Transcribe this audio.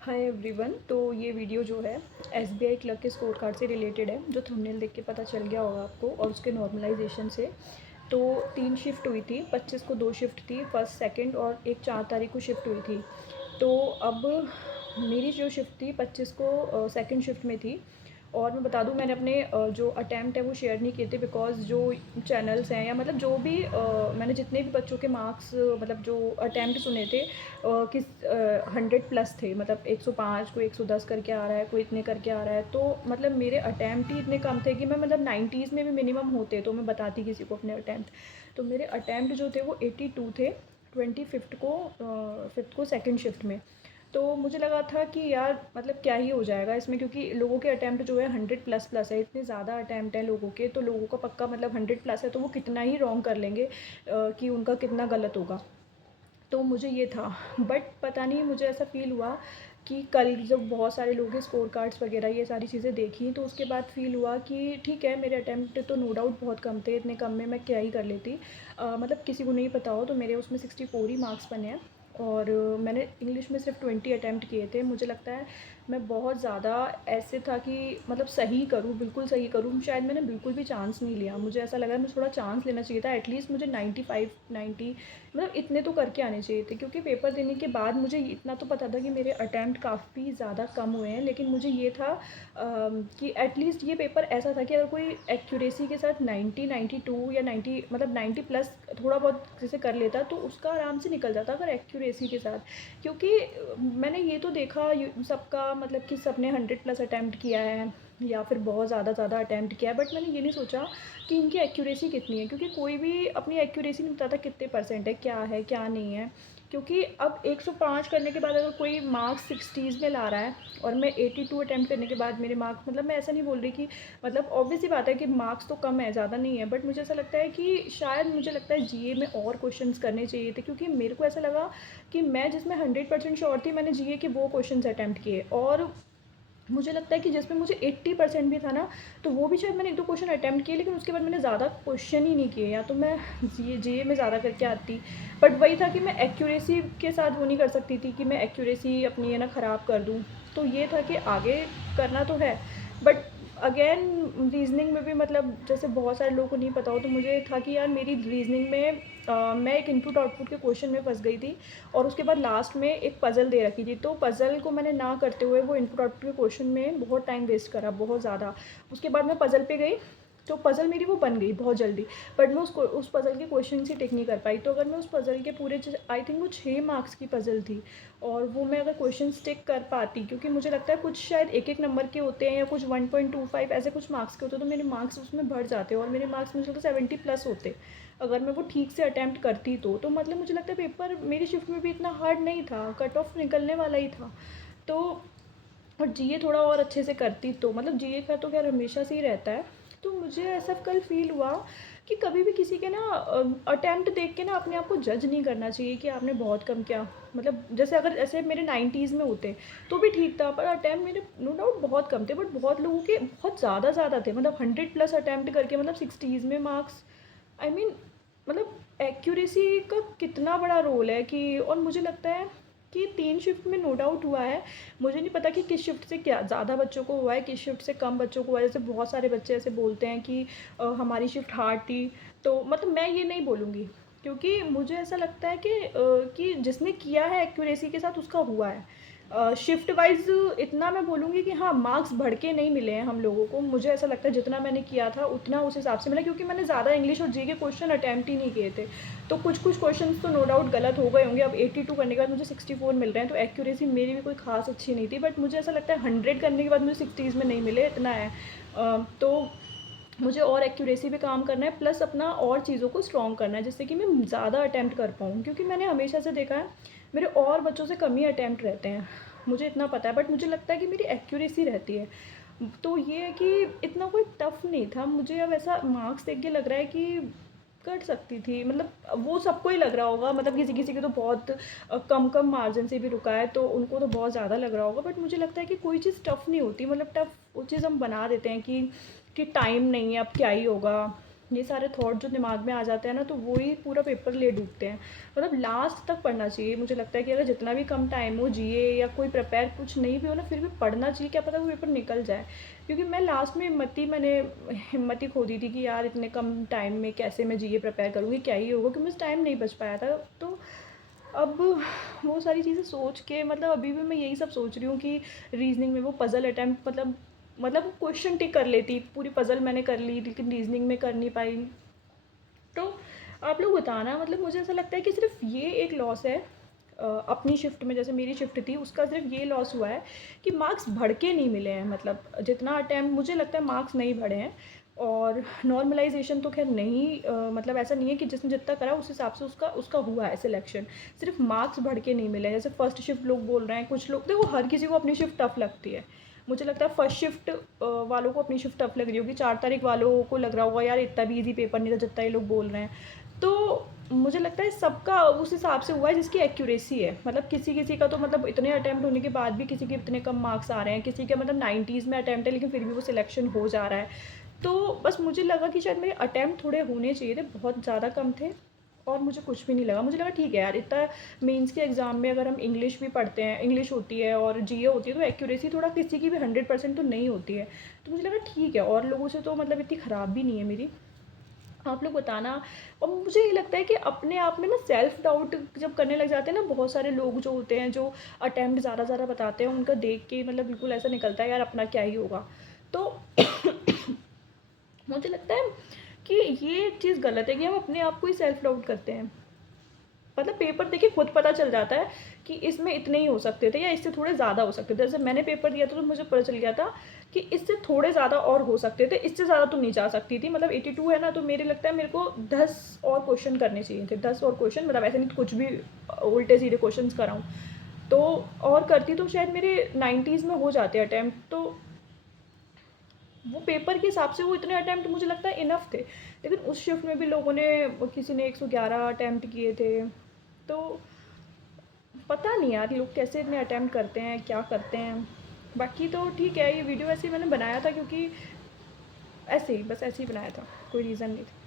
Hi everyone. तो ये video जो है एसबीआई क्लर्क के स्कोर कार्ड से रिलेटेड है, जो थंबनेल देख के पता चल गया होगा आपको, और उसके नॉर्मलाइजेशन से। तो 3 शिफ्ट हुई थी, 25 को 2 शिफ्ट थी, फर्स्ट सेकंड, और एक 4 तारीख को शिफ्ट हुई थी। तो अब मेरी जो शिफ्ट थी 25 को सेकंड शिफ्ट में थी। और मैं बता दूं, मैंने अपने जो अटैम्प्ट है वो शेयर नहीं किए थे, बिकॉज़ जो चैनल्स हैं या मतलब जो भी मैंने जितने भी बच्चों के मार्क्स मतलब जो अटैम्प्ट सुने थे, किस 100 प्लस थे, मतलब 105, कोई 110 करके आ रहा है, कोई इतने करके आ रहा है। तो मतलब मेरे अटैम्प्ट ही इतने कम थे कि मैं मतलब 90s में भी मिनिमम होते तो मैं बताती किसी को अपने अटैम्प्ट। तो मेरे अटैम्प्ट जो थे वो 82 थे 25th को, 5th को सेकंड शिफ्ट में। तो मुझे लगा था कि यार मतलब क्या ही हो जाएगा इसमें, क्योंकि लोगों के अटैम्प्ट जो है 100 प्लस प्लस है, इतने ज़्यादा अटैम्प्ट हैं लोगों के, तो लोगों का पक्का मतलब 100 प्लस है, तो वो कितना ही रॉन्ग कर लेंगे कि उनका कितना गलत होगा। तो मुझे ये था, बट पता नहीं मुझे ऐसा फ़ील हुआ कि कल जब बहुत सारे लोगों के स्कोर कार्ड्स वगैरह ये सारी चीज़ें देखी, तो उसके बाद फ़ील हुआ कि ठीक है, मेरे अटैम्प्ट तो नो डाउट बहुत कम थे, इतने कम में मैं क्या ही कर लेती। मतलब किसी को नहीं पता हो तो मेरे उसमें 64 ही मार्क्स बने हैं। और मैंने इंग्लिश में सिर्फ 20 अटैम्प्ट किए थे। मुझे लगता है मैं बहुत ज़्यादा ऐसे था कि मतलब सही करूँ, बिल्कुल सही करूँ, शायद मैंने बिल्कुल भी चांस नहीं लिया। मुझे ऐसा लगा मुझे थोड़ा चांस लेना चाहिए था, एटलीस्ट मुझे 95 90 मतलब इतने तो करके आने चाहिए थे, क्योंकि पेपर देने के बाद मुझे इतना तो पता था कि मेरे अटैम्प्ट काफ़ी ज़्यादा कम हुए हैं। लेकिन मुझे ये था कि एटलीस्ट ये पेपर ऐसा था कि अगर कोई एक्यूरेसी के साथ 90 92 या 90 मतलब 90 प्लस थोड़ा बहुत जैसे कर लेता तो उसका आराम से निकल जाता, अगर एक्यूरेसी के साथ। क्योंकि मैंने ये तो देखा सबका मतलब कि सबने 100 प्लस अटैम्प्ट किया है या फिर बहुत ज़्यादा अटैम्प्ट किया है, बट मैंने ये नहीं सोचा कि इनकी एक्यूरेसी कितनी है, क्योंकि कोई भी अपनी एक्यूरेसी नहीं बताता कितने परसेंट है, क्या नहीं है। क्योंकि अब 105 करने के बाद अगर कोई मार्क्स 60s में ला रहा है और मैं 82 अटैम्प्ट करने के बाद मेरे मार्क्स, मतलब मैं ऐसा नहीं बोल रही कि मतलब ऑब्वियस ही बात है कि मार्क्स तो कम है, ज़्यादा नहीं है, बट मुझे ऐसा लगता है कि शायद मुझे लगता है जीए में और क्वेश्चंस करने चाहिए थे, क्योंकि मेरे को ऐसा लगा कि मैं जिसमें 100% श्योर थी मैंने जीए के वो क्वेश्चंस अटैम्प्ट किए। और मुझे लगता है कि जिसमें मुझे 80% भी था ना, तो वो भी शायद मैंने 1-2 क्वेश्चन अटेम्प्ट किए, लेकिन उसके बाद मैंने ज़्यादा क्वेश्चन ही नहीं किए, या तो मैं जेईई में ज़्यादा करके आती। बट वही था कि मैं एक्यूरेसी के साथ वो नहीं कर सकती थी कि मैं एक्यूरेसी अपनी है ना ख़राब कर दूँ। तो ये था कि आगे करना तो है, बट अगेन रीज़निंग में भी मतलब जैसे बहुत सारे लोगों को नहीं पता हो, तो मुझे था कि यार मेरी रीज़निंग में मैं एक इनपुट आउटपुट के क्वेश्चन में फंस गई थी, और उसके बाद लास्ट में एक पज़ल दे रखी थी, तो पज़ल को मैंने ना करते हुए वो इनपुट आउटपुट के क्वेश्चन में बहुत टाइम वेस्ट करा, बहुत ज़्यादा। उसके बाद मैं पज़ल पे गई, तो पज़ल मेरी वो बन गई बहुत जल्दी, बट मैं उस पज़ल के क्वेश्चन ही टिक नहीं कर पाई। तो अगर मैं उस पज़ल के पूरे आई थिंक वो 6 मार्क्स की पज़ल थी, और वो मैं अगर क्वेश्चन टिक कर पाती, क्योंकि मुझे लगता है कुछ शायद एक नंबर के होते हैं या कुछ 1.25 ऐसे कुछ मार्क्स के होते हैं, तो मेरे मार्क्स उसमें बढ़ जाते हैं, और मेरे मार्क्स मुझे लगता है 70 प्लस होते अगर मैं वो ठीक से अटैम्प्ट करती। तो मतलब मुझे लगता है पेपर मेरी शिफ्ट में भी इतना हार्ड नहीं था, कट ऑफ निकलने वाला ही था। तो और जीए थोड़ा और अच्छे से करती, तो मतलब जीए का तो खैर हमेशा से ही रहता है। तो मुझे ऐसा कल फ़ील हुआ कि कभी भी किसी के ना अटेम्प्ट देख के ना अपने आप को जज नहीं करना चाहिए कि आपने बहुत कम किया। मतलब जैसे अगर ऐसे मेरे 90s में होते तो भी ठीक था, पर अटेम्प्ट मेरे नो डाउट बहुत कम थे, बट बहुत लोगों के बहुत ज़्यादा थे, मतलब 100 प्लस अटेम्प्ट करके मतलब 60s में मार्क्स। आई मीन मतलब एक्यूरेसी का कितना बड़ा रोल है कि, और मुझे लगता है कि 3 शिफ्ट में नो डाउट हुआ है। मुझे नहीं पता कि किस शिफ्ट से क्या ज़्यादा बच्चों को हुआ है, किस शिफ्ट से कम बच्चों को हुआ है। जैसे बहुत सारे बच्चे ऐसे बोलते हैं कि हमारी शिफ्ट हार्ड थी, तो मतलब मैं ये नहीं बोलूँगी, क्योंकि मुझे ऐसा लगता है कि जिसने किया है एक्यूरेसी के साथ उसका हुआ है। शिफ्ट वाइज़ इतना मैं बोलूँगी कि हाँ, मार्क्स बढ़ के नहीं मिले हैं हम लोगों को। मुझे ऐसा लगता है जितना मैंने किया था उतना उस हिसाब से मिला, क्योंकि मैंने ज़्यादा इंग्लिश और जी के क्वेश्चन अटैम्प्ट ही नहीं किए थे। तो कुछ क्वेश्चंस तो नो डाउट गलत हो गए होंगे। अब 82 करने के बाद मुझे 64 मिल रहे हैं, तो एक्यूरेसी मेरी भी कोई ख़ास अच्छी नहीं थी, बट मुझे ऐसा लगता है 100 करने के बाद मुझे 60s में नहीं मिले, इतना है। तो मुझे और एक्यूरेसी पे काम करना है, प्लस अपना और चीज़ों को स्ट्रॉन्ग करना है, जिससे कि मैं ज़्यादा अटैम्प्ट कर पाऊँ, क्योंकि मैंने हमेशा से देखा है मेरे और बच्चों से कम ही अटैम्प्ट रहते हैं, मुझे इतना पता है, बट मुझे लगता है कि मेरी एक्यूरेसी रहती है। तो ये है कि इतना कोई टफ़ नहीं था मुझे। अब ऐसा मार्क्स देख के लग रहा है कि कर सकती थी, मतलब वो सबको ही लग रहा होगा, मतलब किसी-किसी के तो बहुत कम मार्जिन से भी रुका है, तो उनको तो बहुत ज़्यादा लग रहा होगा, बट मुझे लगता है कि कोई चीज़ टफ़ नहीं होती, मतलब टफ़ वो चीज़ हम बना देते हैं कि टाइम नहीं है, अब क्या ही होगा, ये सारे थॉट जो दिमाग में आ जाते हैं ना, तो वो ही पूरा पेपर ले डूबते हैं। मतलब लास्ट तक पढ़ना चाहिए, मुझे लगता है कि अगर जितना भी कम टाइम हो, जीए या कोई प्रिपेयर कुछ नहीं भी हो ना, फिर भी पढ़ना चाहिए, क्या पता वो पेपर निकल जाए। क्योंकि मैं लास्ट में मैंने हिम्मत ही खो दी थी कि यार इतने कम टाइम में कैसे मैं जीए प्रिपेयर करूँगी, क्या ही होगा, क्योंकि मुझे टाइम नहीं बच पाया था। तो अब वो सारी चीज़ें सोच के मतलब अभी भी मैं यही सब सोच रही हूँ कि रीज़निंग में वो पज़ल अटैम्प्ट मतलब क्वेश्चन टिक कर लेती, पूरी पज़ल मैंने कर ली, लेकिन रीज़निंग में कर नहीं पाई। तो आप लोग बताना, मतलब मुझे ऐसा लगता है कि सिर्फ ये एक लॉस है अपनी शिफ्ट में, जैसे मेरी शिफ्ट थी उसका सिर्फ ये लॉस हुआ है कि मार्क्स बढ़ के नहीं मिले हैं। मतलब जितना अटैम्प्ट मुझे लगता है मार्क्स नहीं बढ़े हैं। और नॉर्मलाइजेशन तो खैर नहीं, मतलब ऐसा नहीं है कि जिसने जितना करा उस हिसाब से उसका उसका हुआ है सिलेक्शन, सिर्फ मार्क्स बढ़ के नहीं मिले हैं। जैसे फर्स्ट शिफ्ट लोग बोल रहे हैं, कुछ लोग, देखो हर किसी को अपनी शिफ्ट टफ लगती है। मुझे लगता है फर्स्ट शिफ्ट वालों को अपनी शिफ्ट टफ लग रही होगी, 4 तारीख वालों को लग रहा होगा यार इतना भी ईजी पेपर नहीं था जितना ये लोग बोल रहे हैं। तो मुझे लगता है सबका उस हिसाब से हुआ है जिसकी एक्यूरेसी है। मतलब किसी किसी का तो मतलब इतने अटैम्प्ट होने के बाद भी किसी के इतने कम मार्क्स आ रहे हैं, किसी के मतलब 90s में अटैम्प्ट है लेकिन फिर भी वो सिलेक्शन हो जा रहा है। तो बस मुझे लगा कि शायद मेरे अटैम्प्ट थोड़े होने चाहिए थे, बहुत ज़्यादा कम थे। और मुझे कुछ भी नहीं लगा, मुझे लगा ठीक है यार, इतना मेंस के एग्ज़ाम में अगर हम इंग्लिश भी पढ़ते हैं, इंग्लिश होती है और जीए होती है, तो एक्यूरेसी थोड़ा किसी की भी 100% तो नहीं होती है। तो मुझे लगा ठीक है, और लोगों से तो मतलब इतनी ख़राब भी नहीं है मेरी। आप लोग बताना। और मुझे ये लगता है कि अपने आप में ना सेल्फ डाउट जब करने लग जाते हैं ना, बहुत सारे लोग जो होते हैं जो अटेम्प्ट ज़्यादा ज़्यादा बताते हैं, उनका देख के मतलब बिल्कुल ऐसा निकलता है यार अपना क्या ही होगा। तो मुझे लगता है कि ये चीज़ गलत है कि हम अपने आप को ही सेल्फ डाउट करते हैं। मतलब पेपर देखिए खुद पता चल जाता है कि इसमें इतने ही हो सकते थे या इससे थोड़े ज़्यादा हो सकते थे। जैसे मैंने पेपर दिया था तो मुझे पता चल गया था कि इससे थोड़े ज़्यादा और हो सकते थे, इससे ज़्यादा तो नहीं जा सकती थी। मतलब 82 है ना, तो मेरे लगता है मेरे को 10 और क्वेश्चन करने चाहिए थे, 10 और क्वेश्चन, मतलब ऐसे नहीं कुछ भी उल्टे सीधे क्वेश्चन कराऊँ। तो और करती तो शायद मेरे 90s में हो जाते अटैम्प्ट। तो वो पेपर के हिसाब से वो इतने अटैम्प्ट मुझे लगता है इनफ थे। लेकिन उस शिफ्ट में भी लोगों ने, किसी ने 111 अटैम्प्ट किए थे। तो पता नहीं यार लोग कैसे इतने अटेम्प्ट करते हैं, क्या करते हैं। बाकी तो ठीक है, ये वीडियो ऐसे ही मैंने बनाया था क्योंकि ऐसे ही, बस ऐसे ही बनाया था, कोई रीज़न नहीं था।